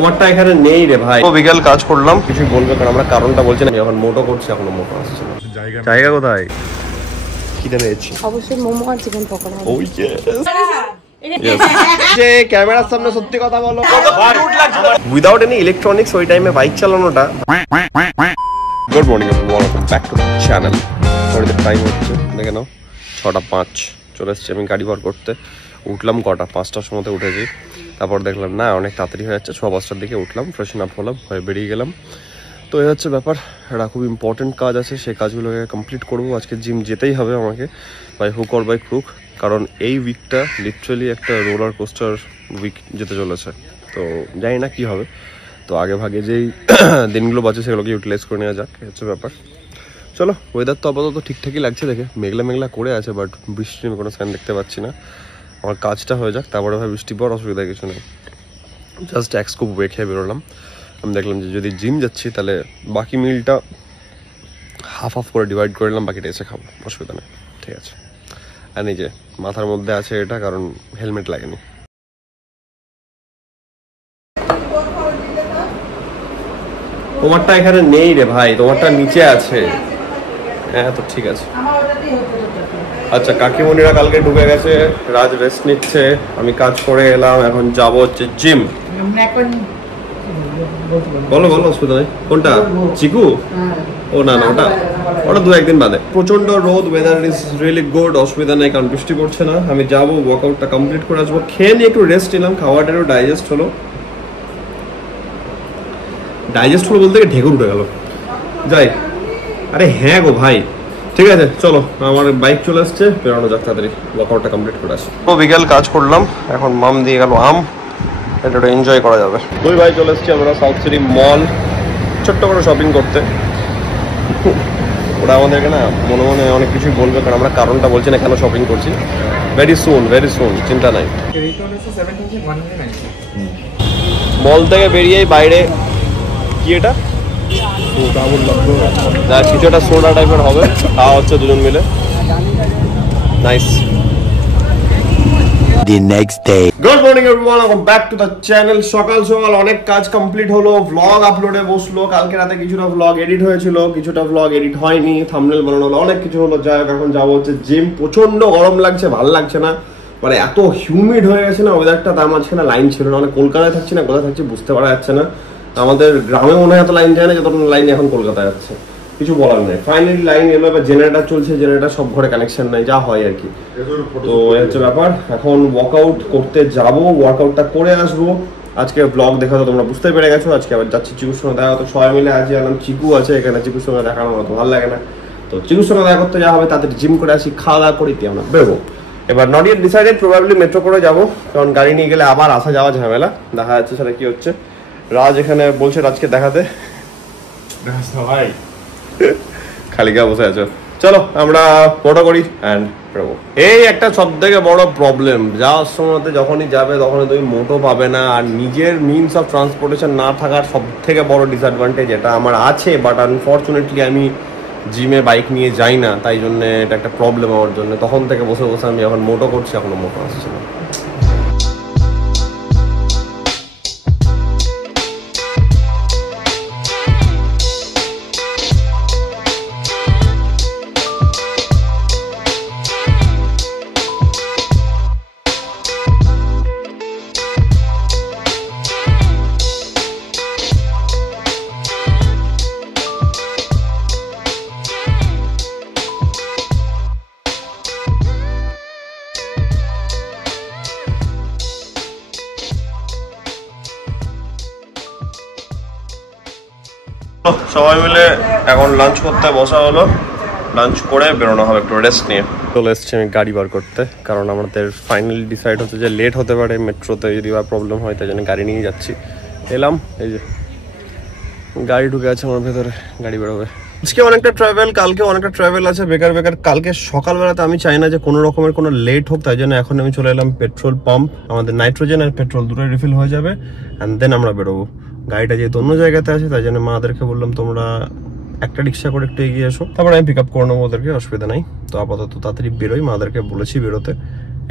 তোমারটা এখানে নেই রে ভাই। তো বিকেল কাজ করলাম, কিছু বলবে কারণ আমরা কারণটা বলছি না, এখন মোটো করছি, এখনো মোটো আসছে না। জায়গা কোথায়? খিদে পেয়েছি। অবশ্যই মোমো আর চিকেন পকোড়া। ও ইয়েস। যে ক্যামেরার সামনে সত্যি কথা বলো, উইদাউট এনি ইলেকট্রনিক্স ওই টাইমে বাইক চালানোটা। Good morning everyone, welcome back to the channel. ঘড়িতে টাইম হচ্ছে দেখে নাও 6:05। চলে এসেছি আমি গাড়ি বার করতে। উঠলাম কটা, 5টার সময়তে উঠেছি। তারপর দেখলাম না অনেক তাড়াতাড়ি হয়ে যাচ্ছে, 5:05টার দিকে উঠলাম, ফ্রেশন আপ হলাম, হয়ে বেরিয়ে গেলাম। তো এই হচ্ছে ব্যাপার। একটা খুব ইম্পর্টেন্ট কাজ আছে, সেই কাজগুলোকে কমপ্লিট করবো। আজকে জিম যেতেই হবে আমাকে, by hook or by crook, কারণ এই উইকটা লিটারালি একটা রোলার কোস্টার উইক যেতে চলেছে। তো জানি না কি হবে, তো আগে ভাগে যেই দিনগুলো বাঁচে সেগুলোকে ইউটিলাইজ করে নেওয়া যাক, হচ্ছে ব্যাপার। চলো, ওয়েদার তো আপাতত ঠিকঠাকই লাগছে দেখে, মেঘলা মেঘলা করে আছে, বাট বৃষ্টির কোনো সাইন দেখতে পাচ্ছি না। আমার কাজটা হয়ে যাক, তারপরে ভাই বৃষ্টি পর অসুবিধা কিছু নেই। জাস্ট এক স্কুপ ওয়ে খেয়ে বেরোলাম। আমি দেখলাম যে যদি জিম যাচ্ছি তাহলে বাকি মিলটা হাফ হাফ করে ডিভাইড করে নিলাম, বাকিটা এসে খাবো, অসুবিধা নেই, ঠিক আছে। আর এই যে মাথার মধ্যে আছে এটা, কারণ হেলমেট লাগেনি। তোমারটা এখানে নেই রে ভাই, তোমারটা নিচে আছে। হ্যাঁ তো ঠিক আছে। আচ্ছা, কাকিমণিরা কালকে ঢুকে গেছে, রাজ রেস্ট নিচ্ছে, আমি কাজ করে এলাম, এখন যাবো হচ্ছে জিম। বলো বলো, অসুবিধা নেই। কোনটা? চিকু? ও না না, ওটা ওটা 2-1 দিন বাদে। প্রচন্ড রোদ, ওয়েদার ইজ রিয়েলি গুড, অসুবিধা নেই কারণ বৃষ্টি পড়ছে না। আমি যাবো, ওয়ার্কআউটটা কমপ্লিট করে আসবো, খেয়ে নিয়ে একটু রেস্ট নিলাম, খাওয়াটারও ডাইজেস্ট হলো। ডাইজেস্ট হলো বলতে ঢেকুর উঠে গেল। যাই, আরে হ্যাঁ গো ভাই, ঠিক আছে চলো, আমার বাইক চলে আসছে, বেরোনো যাক তাড়াতাড়ি, ওয়ার্কআউটটা কমপ্লিট করে আসি। তো বিকেল কাজ করলাম, এখন মাম দিয়ে গেল আম, এটা এনজয় করা যাবে। দুই ভাই চলে এসছি আমরা সাউথ সিটি মল, ছোট্ট করে শপিং করতে। ওরা আমাদেরকে না মনে মনে অনেক কিছুই বলবে, কারণ আমরা কারণটা বলছি না কেন শপিং করছি। ভেরি সুন, চিন্তা নাই। মল থেকে বেরিয়েই বাইরে কি এটা কিছু একটা সোডা টাইপের হবে, খাওয়া হচ্ছে দুজন মিলে, nice. The next day. Good morning everyone, welcome back to the channel. সকাল সকাল অনেক কাজ কমপ্লিট হলো, ভ্লগ আপলোডে বসলো। কালকে রাতে কিছুটা ভ্লগ এডিট হয়েছিল, কিছুটা ভ্লগ এডিট হয়নি, থাম্বনেল বানানো হলো, অনেক কিছু হলো। যাই হোক, এখন যাবো হচ্ছে জিম। প্রচন্ড গরম লাগছে, ভালো লাগছে না, মানে এত হিউমিড হয়ে গেছে না ওয়েদারটা। তার মাঝখানে লাইন ছিল না, মানে কলকাতায় থাকছি না কোথায় থাকছি বুঝতে পারা যাচ্ছে না। আমাদের গ্রামে মনে হয় এত লাইন যায় না যতটা লাইন এখন কলকাতায় যাচ্ছে, কিছু বলার নেই। ফাইনালি লাইন এলো, এবার জেনারেটর চলছে, জেনারেটর সব ঘরে কানেকশন নাই, যা হয় আর কি। তো এই হচ্ছে ব্যাপার। এখন ওয়ার্কআউট করতে যাব, ওয়ার্কআউটটা করে আসবো। আজকে ব্লগ দেখা তো তোমরা বুঝতে পেরে গেছো, আজকে আবার যাচ্ছি চিকুর সঙ্গে দেখা। তো সবাই মিলে আজ এলাম, চিকু আছে এখানে, চিকুর সঙ্গে দেখানো তো ভালো লাগে না, তো চিকুর সঙ্গে দেখা করতে যাওয়া হবে। তাদের জিম করে আসি, খাওয়া দাওয়া করি, আমরা বেরোবো। এবার not yet decided, probably metro করে যাবো, কারণ গাড়ি নিয়ে গেলে আবার আসা যাওয়া ঝামেলা। দেখা যাচ্ছে সেটা কি হচ্ছে। রাজ এখানে বলছে রাজকে দেখাতে, ভাই খালি গা বসে আছো। চলো আমরা ফটো করি অ্যান্ড বেরোবো। এই একটা সব থেকে বড় প্রবলেম, যাওয়ার সময়তে যখনই যাবে তখনই তুমি মোটো পাবে না, আর নিজের মিনস অফ ট্রান্সপোর্টেশন না থাকার সব থেকে বড় ডিসঅ্যাডভান্টেজ এটা আমার আছে। বাট আনফর্চুনেটলি আমি জিমে বাইক নিয়ে যাই না, তাই জন্য এটা একটা প্রবলেম আমার জন্য। তখন থেকে বসে বসে আমি এখন মোটো করছি, এখনো মোটো আসছে না। সবাই মিলে এখন লাঞ্চ করতে বসা হলো, লাঞ্চ করে বেরোনো হবে একটু রেস্ট নিয়ে। চলে এসছি আমি গাড়ি বার করতে, কারণ আমাদের ফাইনালি ডিসাইড হচ্ছে যে লেট হতে পারে মেট্রোতে, যদি বা প্রবলেম হয়, তাই জন্য গাড়ি নিয়ে যাচ্ছি। এলাম, এই যে গাড়ি ঢুকে আছে আমার ভেতরে, গাড়ি বেরোবে। আজকে অনেকটা ট্রাভেল, কালকে অনেকটা ট্রাভেল আছে, বেকার। কালকে সকালবেলাতে আমি চাই না যে কোনো রকমের কোনো লেট হোক, তাই জন্য এখন আমি চলে এলাম পেট্রোল পাম্প। আমাদের নাইট্রোজেন আর পেট্রোল দুটোই রিফিল হয়ে যাবে, অ্যান্ড দেন আমরা বেরোবো। গাড়িটা যেহেতু অন্য জায়গাতে আছে, তাই জন্য মাদেরকে বললাম তোমরা একটা রিক্সা করে একটু এগিয়ে এসো, তারপর আমি পিক আপ করে নেবো ওদেরকে, অসুবিধা নাই। তো আপাতত তাড়াতাড়ি বেরোই, মাদেরকে বলেছি বেরোতে,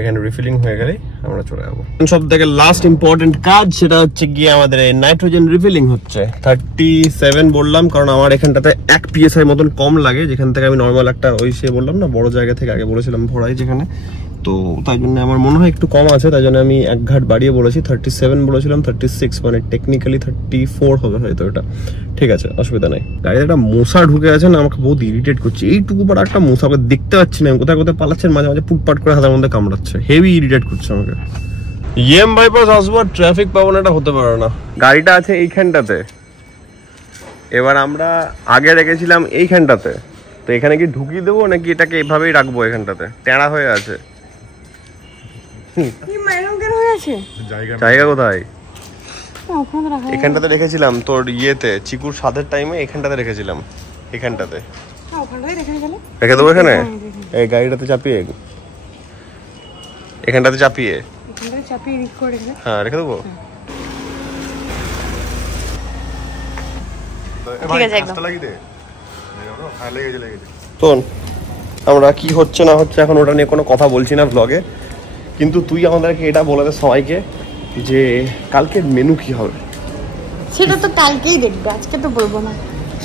এখানে রিফিলিং হয়ে গেলেই আমরা চলে যাবো। সব থেকে লাস্ট ইম্পর্টেন্ট কাজ সেটা হচ্ছে গিয়ে আমাদের নাইট্রোজেন রিফিলিং হচ্ছে। 37 বললাম কারণ আমার এখানটাতে 1 PSI মতন কম লাগে, যেখান থেকে আমি নর্মাল একটা ওই সে বললাম না বড় জায়গা থেকে আগে বলেছিলাম ভরাই যেখানে, তো তাই জন্য আমার মনে হয় একটু কম আছে, তাই জন্য আমি এক ঘাট বাড়িয়ে বলেছি। 37 বলেছিলাম, 36 মানে টেকনিক্যালি 34 হবে হয়তো এটা। ঠিক আছে, অসুবিধা নেই। গাড়িতে একটা মশা ঢুকে আছে না, আমাকে বহুত ইরিটেট করছে। এইটুকু বড় একটা মশা, ওকে দেখতে পাচ্ছি না, কোথায় কোথায় পালাচ্ছেন, মাঝে মাঝে পুটপাট করে হাতের মধ্যে কামড়াচ্ছে, হেভি ইরিটেট করছে আমাকে। ইএম বাইপাস আসবো, ট্রাফিক পাবো না, এটা হতে পারে না। গাড়িটা আছে এইখানটাতে, এবার আমরা আগে রেখেছিলাম এইখানটাতে, তো এখানে কি ঢুকিয়ে দেবো নাকি এটাকে এভাবেই রাখবো? এখানটাতে টেঁড়া হয়ে আছে। জায়গা কোথায়? এখানটাতে রেখেছিলাম তোর ইয়েতে চিকুর সাধের টাইমে, এখানটাতে রেখেছিলাম, এখানটাতে রেখে দেবো। এখানে এই গাড়িটাতে চাপিয়ে, এখানটাতে চাপিয়ে হ্যাঁ রেখে দেবো। শোন, আমরা কি হচ্ছে না হচ্ছে এখন ওটা নিয়ে কোনো কথা বলছি না ব্লগে, কিন্তু তুই আমাদেরকে এটা বলে দে সবাইকে যে কালকের মেনু কি হবে। সেটা তো কালকেই দেখবে, আজকে তো বলবো না।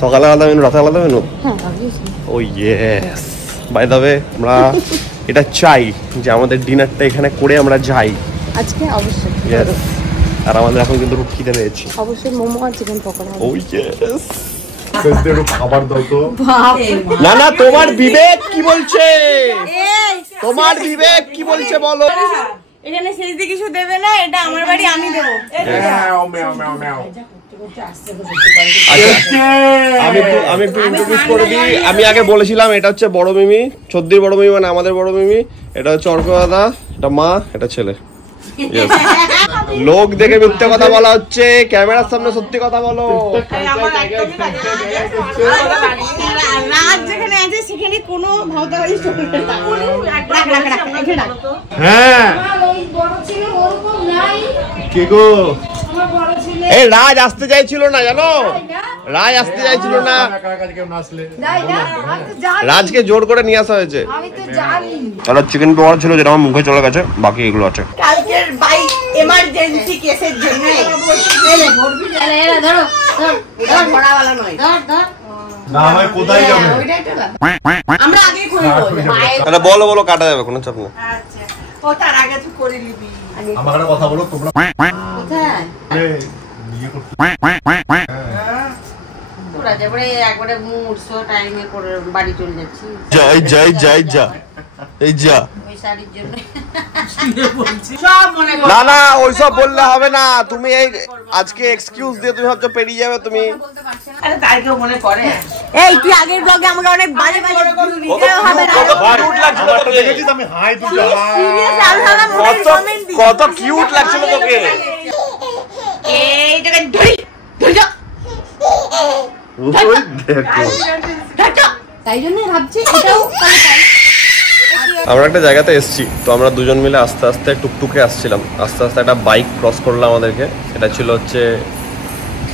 সকালে আলাদা মেনু, রাতে আলাদা মেনু। হ্যাঁ obviously. Oh yes, by the way আমরা এটা চাই যে আমাদের ডিনারটা এখানে করে আমরা যাই আজকে অবশ্যই। ইয়েস, আর আমাদের এখন কিন্তু খুব খিদে পেয়েছে। অবশ্যই মোমো আর চিকেন পকোড়া। ও ইয়েস। খাবার দাও তো। না না, তোমার বিবেক কি বলছে? তোমার বিবেক কি বলছে বলো? এখানে শেষ দিয়ে কিছু দেবে না, এটা আমার বাড়ি, আমি দেবো। আমি একটু ইন্ট্রোডিউস করে দিই। আমি আগে বলেছিলাম এটা হচ্ছে বড় মিমি, ছদ্দির বড় মিমি মানে আমাদের বড় মিমি। এটা হচ্ছে অর্ক দাদা, এটা মা, এটা ছেলে। লোক দেখে মিথ্যে কথা বলা হচ্ছে, ক্যামেরার সামনে সত্যি কথা বলো। রাত যেখানে আছে সেখানে কোনো ভাওতাবাড়ি চলবে না। হ্যাঁ কে গো? এই রাজ আসতে চাইছিল না জানো, রাজ আসতে চাইছিল না, রাজকে জোর করে নিয়ে আসা হয়েছে। তাহলে চিকেন পকোড়া ছিল যেটা আমার মুখে চলে গেছে, বাকি এগুলো আছে। কালকের বাইক এমার্জেন্সি কেসের জন্য না ভাই কোথায় যাবে? আমরা আগে করে তাহলে বলো বলো, কাটা যাবে, কোনো চাপ নেই। আচ্ছা, ও তার আগে তুই করে নিবি। আমার একটা কথা বলো, তোমরা কোথায় বিয়ে করতে তোরা যাবে একবারে মুড়ছো টাইমে করে বাড়ি চলে যাচ্ছি। যাই যাই যাই যা, এই যা। ওই শাড়ির জন্য সব মনে কর। না না ওইসব বললে হবে না, তুমি এই আজকে এক্সকিউজ দিয়ে তুমি ভাবছো পেরিয়ে যাবে তুমি। আরে তাই কেউ মনে করে? এই তুই আগের ব্লগে আমাকে অনেক বাজে বাজে ভিডিও হবে না। দেখেছিস আমি হাই দুটো সিরিয়াসলি আমি ভাবলাম মনে কমেন্ট দি। কত কিউট লাগছিল তোকে। এই জায়গায় ধরি ধরি যা। তাই জন্য ভাবছি এটাও তাহলে তাই। আমরা একটা জায়গাতে এসেছি, তো আমরা দুজন মিলে আস্তে আস্তে টুকটুকে আসছিলাম, আস্তে আস্তে একটা বাইক ক্রস করলাম আমাদেরকে। এটা ছিল হচ্ছে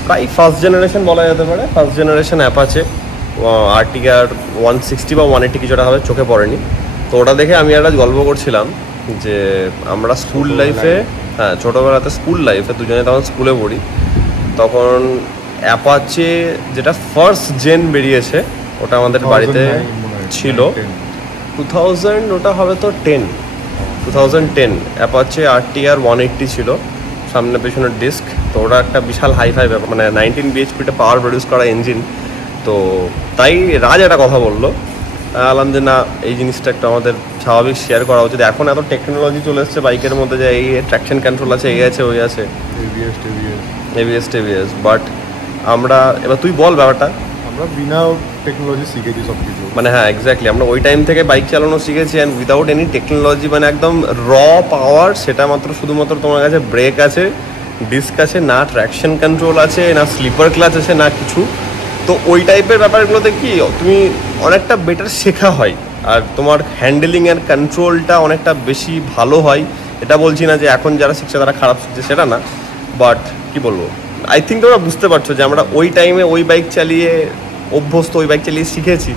প্রায় ফার্স্ট জেনারেশন বলা যেতে পারে, ফার্স্ট জেনারেশন অ্যাপাচে আরটিআর 160 বা 180 কিছুটা হবে, চোখে পড়েনি। তো ওটা দেখে আমি একটা গল্প করছিলাম যে আমরা স্কুল লাইফে, হ্যাঁ ছোটোবেলাতে স্কুল লাইফে দুজনে তখন স্কুলে পড়ি, তখন অ্যাপাচে যেটা ফার্স্ট জেন বেরিয়েছে ওটা আমাদের বাড়িতে ছিল 2000, ওটা হবে তো 2010 অ্যাপাচে আরটিআর 180 ছিল, সামনে পেছনের ডিস্ক। তো ওটা একটা বিশাল হাইফাই ব্যাপার, মানে 19 বিএইচপিতে পাওয়ার প্রডিউস করা ইঞ্জিন। তো তাই রাজ একটা কথা বললো, আলাম যে না এই জিনিসটা একটু আমাদের স্বাভাবিক শেয়ার করা উচিত। এখন এত টেকনোলজি চলে এসছে বাইকের মধ্যে যে এই ট্র্যাকশন কন্ট্রোল আছে, এই আছে ওই আছে, এবিএস, বাট আমরা এবার তুই বল ব্যাপারটা। আমরা বিনা টেকনোলজি শিখেছি সবকিছু, মানে হ্যাঁ এক্স্যাক্টলি, আমরা ওই টাইম থেকে বাইক চালানো শিখেছি অ্যান্ড উইদাউট এনি টেকনোলজি, মানে একদম র পাওয়ার, সেটা মাত্র শুধুমাত্র তোমার কাছে ব্রেক আছে, ডিস্ক আছে, না ট্র্যাকশন কন্ট্রোল আছে, না স্লিপার ক্লাচ আছে, না কিছু। তো ওই টাইপের ব্যাপারগুলোতে কি তুমি অনেকটা বেটার শেখা হয়, আর তোমার হ্যান্ডেলিং এর কন্ট্রোলটা অনেকটা বেশি ভালো হয়। এটা বলছি না যে এখন যারা শিখছে তারা খারাপ শিখছে, সেটা না, বাট কি বলবো, আই থিঙ্ক তোমরা বুঝতে পারছো যে আমরা ওই টাইমে ওই বাইক চালিয়ে অভ্যস্ত, ওই বাইক চালিয়ে শিখেছি।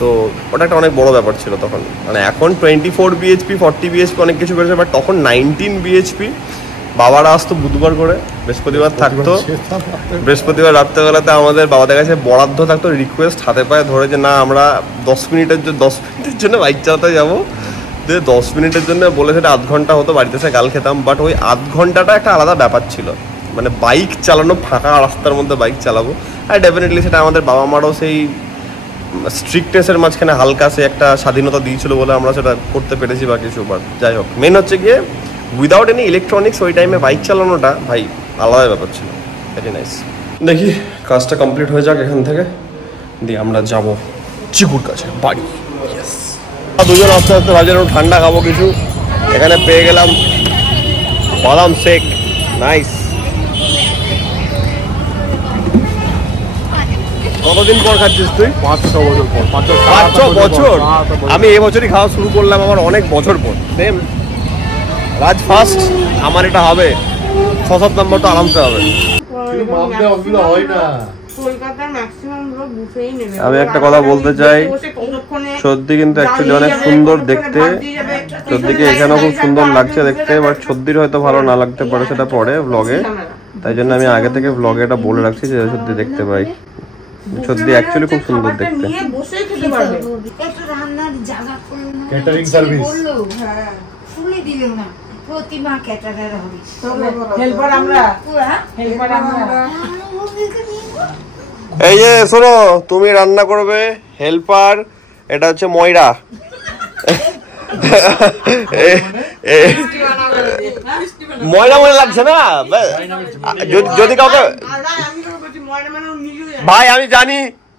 তো ওটা একটা অনেক বড় ব্যাপার ছিল তখন। মানে এখন 24 BHP 40 BHP অনেক কিছু করেছে, বাট তখন 19 BHP। বাবারা আসতো বুধবার করে, বৃহস্পতিবার থাকতো, বৃহস্পতিবার রাত্রেবেলাতে আমাদের বাবাদের কাছে বরাদ্দ থাকতো, রিকোয়েস্ট হাতে পায়ে ধরে যে না আমরা 10 মিনিটের জন্য বাইক চালাতে যাবো। 10 মিনিটের জন্য বলে সেটা আধ ঘন্টা হতো, বাড়িতে এসে গাল খেতাম। বাট ওই আধ ঘন্টাটা একটা আলাদা ব্যাপার ছিল, মানে বাইক চালানো, ফাঁকা রাস্তার মধ্যে বাইক চালাবো। আর ডেফিনেটলি সেটা আমাদের বাবা মারও সেই স্ট্রিক্টনেসের মাঝখানে হালকা সে একটা স্বাধীনতা দিয়েছিল বলে আমরা সেটা করতে পেরেছি বা কিছু। বাট যাই হোক, মেন হচ্ছে গিয়ে উইদাউট এনি ইলেকট্রনিক্স ওই টাইমে বাইক চালানোটা ভাই আলাদা ব্যাপার ছিল। Very nice. দেখি কাজটা কমপ্লিট হয়ে যাক এখান থেকে, দিয়ে আমরা যাব চিকুর কাছে বাড়ি। দুজন আস্তে আস্তে ভাবছিলাম ঠান্ডা খাবো কিছু, এখানে পেয়ে গেলাম বাদাম শেক। নাইস। কতদিন পর খাচ্ছিস তুই? 5-6 বছর পর। 5-6 বছর? আমি এবছরই খাওয়া শুরু করলাম, আমার অনেক বছর পর। সেম রাজ ফার্স্ট, আমার এটা হবে 6-7 নম্বর তো আরামসে হবে। মামদে অসুবিধা হয় না। কলকাতার ম্যাক্সিমাম লোক বুফেই নেবে। আমি একটা কথা বলতে চাই, সত্যি কিন্তু অ্যাকচুয়ালি অনেক সুন্দর দেখতে, সত্যিকে এখানেও খুব সুন্দর লাগছে দেখতে। বাট সত্যির হয়তো ভালো না লাগতে পারে, সেটা পরে ব্লগে। তাই জন্য আমি আগে থেকে ব্লগে এটা বলে রাখছি যে সত্যি দেখতে পাই, সত্যি অ্যাকচুয়ালি খুব সুন্দর দেখতে। নিয়ে বসে খেতে পারবে। একটু রান্নার জায়গা করে না, ক্যাটারিং সার্ভিস বললো হ্যাঁ শুনে দিল না, প্রতিমা ক্যাটারার হবে। হেল্পার আমরা, হেল্পার আমরা। এই যে শোনো, তুমি রান্না করবে, হেল্পার এটা হচ্ছে ময়রা। ময়রা মনে লাগছে না? যদি কাউকে ভাই আমি জানি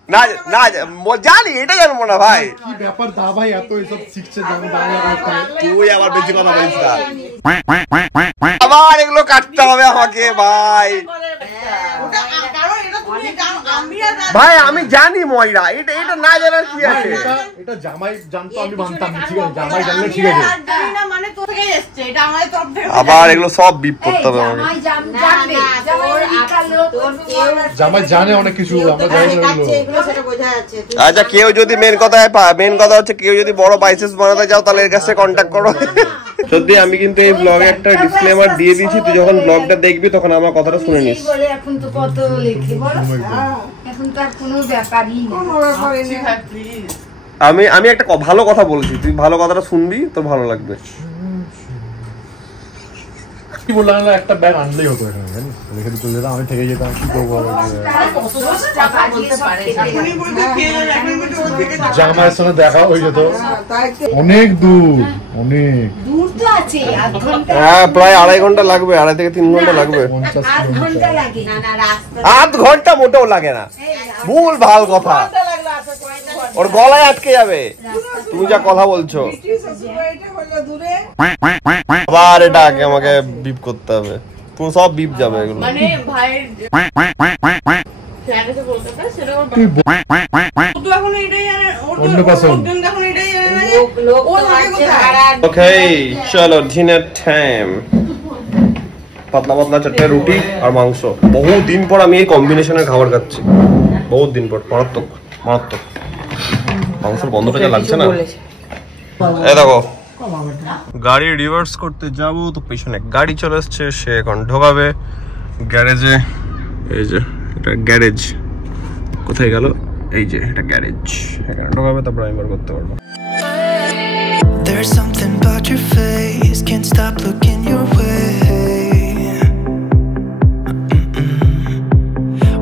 না, না জানি, এটা জানবো না ভাই। কি ব্যাপার দা ভাই, এত এসব শিখছে জানি বাংলা কথা। তুই আবার বেশি কথা বলিস না, আবার এগুলো কাটতে হবে আমাকে ভাই। ভাই আমি জানি ময়রা, এটা না জানার কি আছে? এটা জামাই জানতো, আমি মানতাম, ঠিক আছে জামাই জানলে ঠিক আছে। আবার এগুলো সব বিপ করতে হবে আমাকে। জামাই জানে অনেক কিছু, আমরা জানি না এগুলো। আচ্ছা কেউ যদি মেন কথা হচ্ছে কেউ যদি বড় বাইসেস বানাতে যাও তাহলে এর কাছে কন্ট্যাক্ট করো। সত্যি আমি কিন্তু এই ব্লগে একটা ডিসক্লেমার দিয়ে দিয়েছি, তুই যখন ব্লগটা দেখবি তখন আমার কথাটা শুনে নিস। এখন তো কত লেখে বলো, এখন তো আর কোনো ব্যাপারই না। আমি একটা ভালো কথা বলছি, তুই ভালো কথাটা শুনবি, তোর ভালো লাগবে। কি বললাম না, একটা ব্যাগ আনলেই হতো এখানে, জানিস রেখে দিতে যেতাম, আমি থেকে যেতাম। কি করবো জামাইয়ের সঙ্গে দেখা হয়ে যেত। অনেক দূর, অনেক দূর তো আছে, আধ ঘন্টা। হ্যাঁ প্রায় 2.5 ঘন্টা লাগবে, 2.5 থেকে 3 ঘন্টা লাগবে। 50 আধ ঘন্টা লাগে না, না রাস্তা আধ ঘন্টা মোটেও লাগে না, ভুল ভাল কথা, ওর গলায় আটকে যাবে। তুমি যা কথা বলছো, আবার এটা আগে আমাকে বিপ করতে হবে, পুরো সব বিপ যাবে এগুলো। মানে ভাইয়ের ফ্ল্যাটে কলকাতা, সেটা ওর তো এখন এটাই জানে, অন্য পাশে এখন এটাই জানে লোক তো মারছে ভাড়া। ওকে চলো ডিনার টাইম। পাতলা পাতলা 4টে রুটি আর মাংস। বহু দিন পর আমি এই কম্বিনেশনের খাবার খাচ্ছি, বহুত দিন পর। মারাত্মক মারাত্মক। মাংসের গন্ধটা যা লাগছে না। এই দেখো গাড়ি রিভার্স করতে যাব তো পেছনে গাড়ি চলে আসছে, সে এখন ঢোকাবে গ্যারেজে। এই যে এটা গ্যারেজ, কোথায় গেল? এই যে এটা গ্যারেজ, এখানে ঢোকাবে, তারপর আমি বার করতে পারবো। There's something about your face, can't stop looking your way.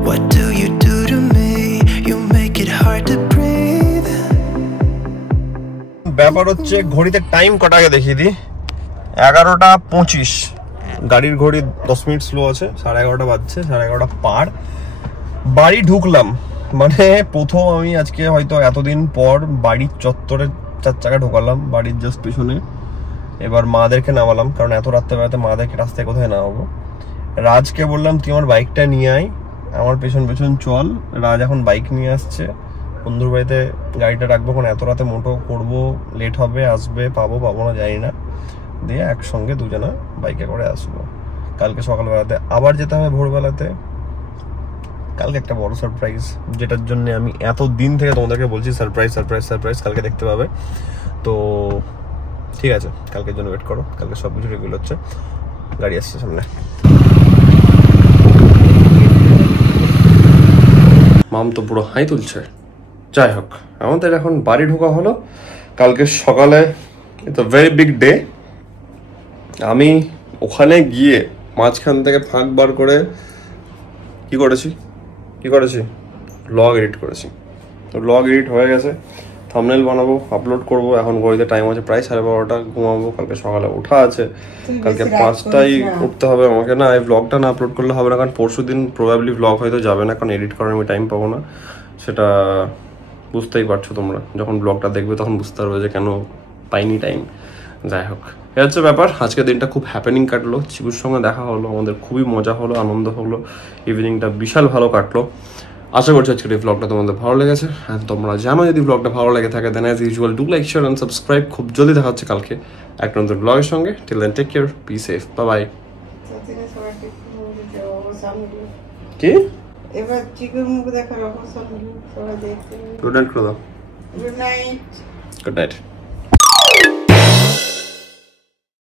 What do you do to me? You make it hard to breathe. ব্যাপার হচ্ছে ঘড়িতে টাইম কটাকে দেখিয়ে দিই, 11:25। গাড়ির ঘড়ি 10 মিনিট স্লো আছে, 11:30 বাজছে, 11:30 পার। বাড়ি ঢুকলাম, মানে প্রথম আমি আজকে হয়তো এতদিন পর বাড়ির চত্বরে 4 চাকা ঢোকালাম, বাড়ির জাস্ট পেছনে। এবার মাদেরকে নামালাম, কারণ এত রাত্রে বেলাতে মাদেরকে রাস্তায় কোথায় নামাবো। রাজকে বললাম তুই আমার বাইকটা নিয়ে আয়, আমার পেছন পেছন চল। রাজ এখন বাইক নিয়ে আসছে, বন্ধুর বাড়িতে গাড়িটা রাখবো, কারণ এত রাতে মোটো করবো, লেট হবে, আসবে পাবো না জানি না। দিয়ে একসঙ্গে দুজনা বাইকে করে আসবো। কালকে সকালবেলাতে আবার যেতে হবে ভোরবেলাতে, কালকে একটা বড় সারপ্রাইজ, যেটার জন্য আমি এত দিন থেকে তোমাদেরকে বলছি সারপ্রাইজ সারপ্রাইজ সারপ্রাইজ, কালকে দেখতে পাবে। তো ঠিক আছে, কালকের জন্য ওয়েট করো, কালকে সব কিছু রেগুলার হচ্ছে। গাড়ি আসছে সামনে। মাম তো পুরো হাই তুলছে। যাই হোক, আমাদের এখন বাড়ি ঢোকা হলো। কালকে সকালে it's a very big day. আমি ওখানে গিয়ে মাঝখান থেকে ফাঁক বার করে কি করেছি ব্লগ এডিট করেছি। তো ব্লগ এডিট হয়ে গেছে, থাম্বনেল বানাবো, আপলোড করব। এখন ঘড়িতে টাইম আছে প্রায় 12:30, ঘুমাবো। কালকে সকালে ওঠা আছে, কালকে 5টায় উঠতে হবে আমাকে। না, এই ব্লগটা না আপলোড করলে হবে না, কারণ পরশু দিন প্রবাবলি ব্লগ হয়তো যাবে না, কারণ এডিট করার আমি টাইম পাবো না। সেটা বুঝতেই পারছো তোমরা, যখন ব্লগটা দেখবে তখন বুঝতে পারবে যে কেন পাইনি টাইম। যাই হোক, এ হচ্ছে ব্যাপার। আজকের দিনটা খুব হ্যাপেনিং কাটলো, চিকুর সঙ্গে দেখা হলো, আমাদের খুবই মজা হলো, আনন্দ হলো, ইভিনিংটা বিশাল ভালো কাটলো। আশা করছি আজকের এই ব্লগটা তোমাদের ভালো লেগেছে। অ্যান্ড তোমরা জানো যদি ব্লগটা ভালো লেগে থাকে then as usual do like, share and subscribe. খুব জলদি দেখা হচ্ছে কালকে একটা নতুন ব্লগের সঙ্গে। Till then take care, be safe, bye bye. কি এবার চিকুর মুখ দেখার অবসর হলো, সবাই দেখতে। গুড নাইট করে দাও। Good night. Good night.